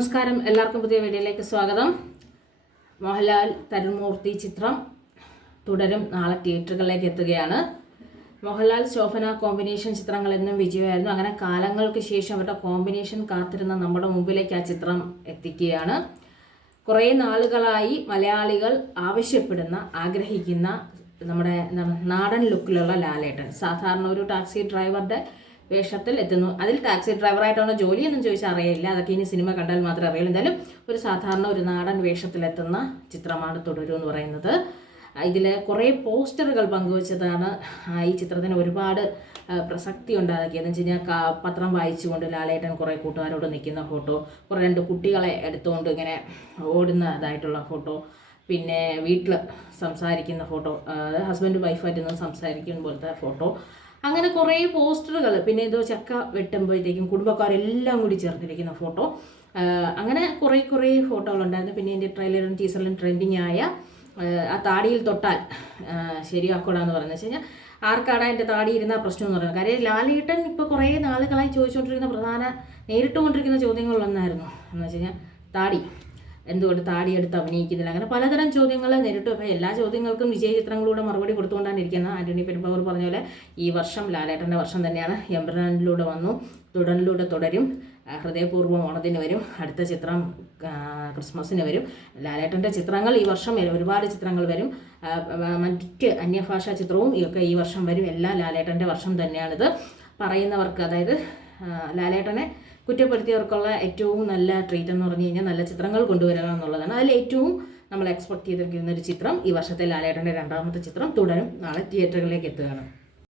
നമസ്കാരം, എല്ലാവർക്കും പുതിയ വീഡിയോയിലേക്ക് സ്വാഗതം. മോഹൻലാൽ തരുൺമൂർത്തി ചിത്രം തുടരും നാളെ തിയേറ്ററുകളിലേക്ക് എത്തുകയാണ്. മോഹൻലാൽ ശോഭന കോമ്പിനേഷൻ ചിത്രങ്ങൾ എന്നും വിജയമായിരുന്നു. അങ്ങനെ കാലങ്ങൾക്ക് ശേഷം അവരുടെ കോമ്പിനേഷൻ കാത്തിരുന്ന നമ്മുടെ മുമ്പിലേക്ക് ആ ചിത്രം എത്തിക്കുകയാണ്. കുറേ നാളുകളായി മലയാളികൾ ആവശ്യപ്പെടുന്ന ആഗ്രഹിക്കുന്ന നമ്മുടെ നാടൻ ലുക്കിലുള്ള ലാലേട്ടൻ സാധാരണ ഒരു ടാക്സി ഡ്രൈവറുടെ വേഷത്തിൽ എത്തുന്നു. അതിൽ ടാക്സി ഡ്രൈവറായിട്ടാണോ ജോലിയെന്നും ചോദിച്ചാൽ അറിയില്ല, അതൊക്കെ ഇനി സിനിമ കണ്ടാൽ മാത്രമേ അറിയുള്ളൂ. എന്തായാലും ഒരു സാധാരണ ഒരു നാടൻ വേഷത്തിലെത്തുന്ന ചിത്രമാണ് തുടരും എന്ന് പറയുന്നത്. ഇതിൽ കുറേ പോസ്റ്ററുകൾ പങ്കുവച്ചതാണ് ഈ ചിത്രത്തിന് ഒരുപാട് പ്രസക്തി ഉണ്ടാക്കിയതെന്ന് വെച്ച് കഴിഞ്ഞാൽ പത്രം വായിച്ചുകൊണ്ട് ലാലേട്ടൻ കുറേ കൂട്ടുകാരോട് നിൽക്കുന്ന ഫോട്ടോ, കുറേ രണ്ട് കുട്ടികളെ എടുത്തുകൊണ്ട് ഇങ്ങനെ ഓടുന്നതായിട്ടുള്ള ഫോട്ടോ, പിന്നെ വീട്ടിൽ സംസാരിക്കുന്ന ഫോട്ടോ, ഹസ്ബൻഡ് വൈഫായിട്ട് നിന്ന് സംസാരിക്കുന്ന പോലത്തെ ഫോട്ടോ, അങ്ങനെ കുറേ പോസ്റ്ററുകൾ, പിന്നെ ഏതോ ചക്ക വെട്ടുമ്പോഴത്തേക്കും കുടുംബക്കാരെല്ലാം കൂടി ചേർന്നിരിക്കുന്ന ഫോട്ടോ, അങ്ങനെ കുറേ ഫോട്ടോകളുണ്ടായിരുന്നു. പിന്നെ എൻ്റെ ട്രെയിലറും ടീസറിലും ട്രെൻഡിങ് ആയ ആ താടിയിൽ തൊട്ടാൽ ശരിയാക്കൂടാന്ന് പറഞ്ഞു വെച്ച് കഴിഞ്ഞാൽ ആർക്കാടാ എൻ്റെ താടി ഇരുന്ന പ്രശ്നം എന്ന് പറയുന്നത്. കാര്യം ലാലേട്ടൻ ഇപ്പോൾ കുറേ നാളുകളായി ചോദിച്ചുകൊണ്ടിരിക്കുന്ന നേരിട്ടുകൊണ്ടിരിക്കുന്ന ചോദ്യങ്ങളൊന്നായിരുന്നു എന്ന് വെച്ച് കഴിഞ്ഞാൽ താടി എന്തുകൊണ്ട് താടിയെടുത്ത് അഭിനയിക്കുന്നില്ല, അങ്ങനെ പലതരം ചോദ്യങ്ങൾ നേരിട്ടു. അപ്പോൾ എല്ലാ ചോദ്യങ്ങൾക്കും വിജയ ചിത്രങ്ങളിലൂടെ മറുപടി കൊടുത്തുകൊണ്ടാണ് ഇരിക്കുന്നത്. ആൻ്റണി പെരുമ്പാവൂർ പറഞ്ഞ പോലെ ഈ വർഷം ലാലേട്ടൻ്റെ വർഷം തന്നെയാണ്. എംബ്രാനിലൂടെ വന്നു, തുടരിലൂടെ തുടരും, ഹൃദയപൂർവ്വം ഓണത്തിന് വരും, അടുത്ത ചിത്രം ക്രിസ്മസിന് വരും. ലാലേട്ടൻ്റെ ചിത്രങ്ങൾ ഈ വർഷം ഒരുപാട് ചിത്രങ്ങൾ വരും. മറ്റ് അന്യഭാഷാ ചിത്രവും ഒക്കെ ഈ വർഷം വരും. എല്ലാം ലാലേട്ടൻ്റെ വർഷം തന്നെയാണിത്. പറയുന്നവർക്ക്, അതായത് ലാലേട്ടനെ കുറ്റപ്പെടുത്തിയവർക്കുള്ള ഏറ്റവും നല്ല ട്രീറ്റ് എന്ന് പറഞ്ഞു കഴിഞ്ഞാൽ നല്ല ചിത്രങ്ങൾ കൊണ്ടുവരിക എന്നുള്ളതാണ്. അതിൽ ഏറ്റവും നമ്മൾ എക്സ്പെക്ട് ചെയ്തിരിക്കുന്ന ഒരു ചിത്രം ഈ വർഷത്തെ ലാലേട്ടൻ്റെ രണ്ടാമത്തെ ചിത്രം തുടരും നാളെ തിയേറ്ററുകളിലേക്ക് എത്തുകയാണ്.